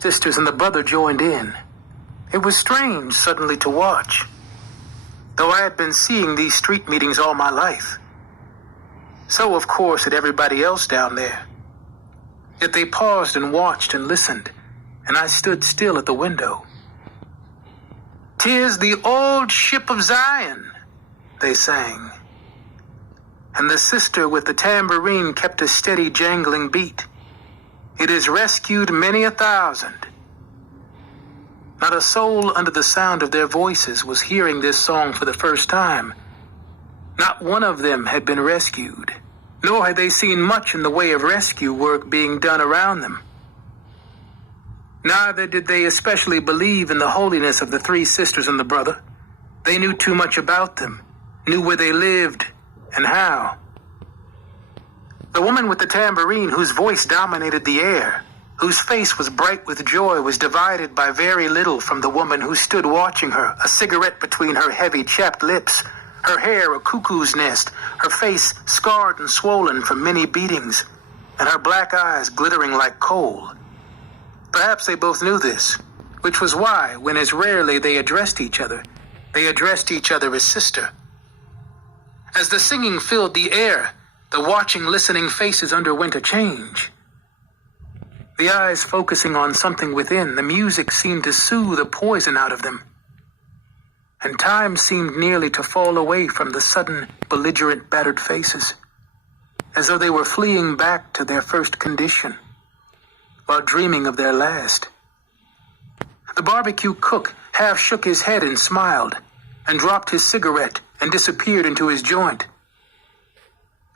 sisters and the brother joined in. It was strange suddenly to watch, though I had been seeing these street meetings all my life. So, of course, had everybody else down there. Yet they paused and watched and listened, and I stood still at the window. "'Tis the old ship of Zion," they sang. And the sister with the tambourine kept a steady jangling beat. "It has rescued many a thousand." Not a soul under the sound of their voices was hearing this song for the first time. Not one of them had been rescued, nor had they seen much in the way of rescue work being done around them. Neither did they especially believe in the holiness of the three sisters and the brother. They knew too much about them, knew where they lived and how. The woman with the tambourine, whose voice dominated the air, whose face was bright with joy, was divided by very little from the woman who stood watching her, a cigarette between her heavy, chapped lips, her hair a cuckoo's nest, her face scarred and swollen from many beatings, and her black eyes glittering like coal. Perhaps they both knew this, which was why, when as rarely they addressed each other as sister. As the singing filled the air, the watching, listening faces underwent a change. The eyes focusing on something within, the music seemed to soothe the poison out of them. And time seemed nearly to fall away from the sudden, belligerent, battered faces, as though they were fleeing back to their first condition, while dreaming of their last. The barbecue cook half shook his head and smiled, and dropped his cigarette and disappeared into his joint.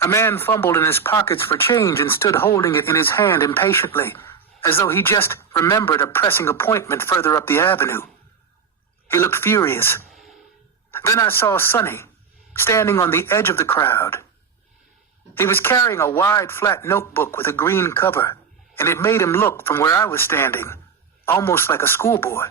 A man fumbled in his pockets for change and stood holding it in his hand impatiently, as though he just remembered a pressing appointment further up the avenue. He looked furious. Then I saw Sonny, standing on the edge of the crowd. He was carrying a wide, flat notebook with a green cover, and it made him look, from where I was standing, almost like a schoolboy.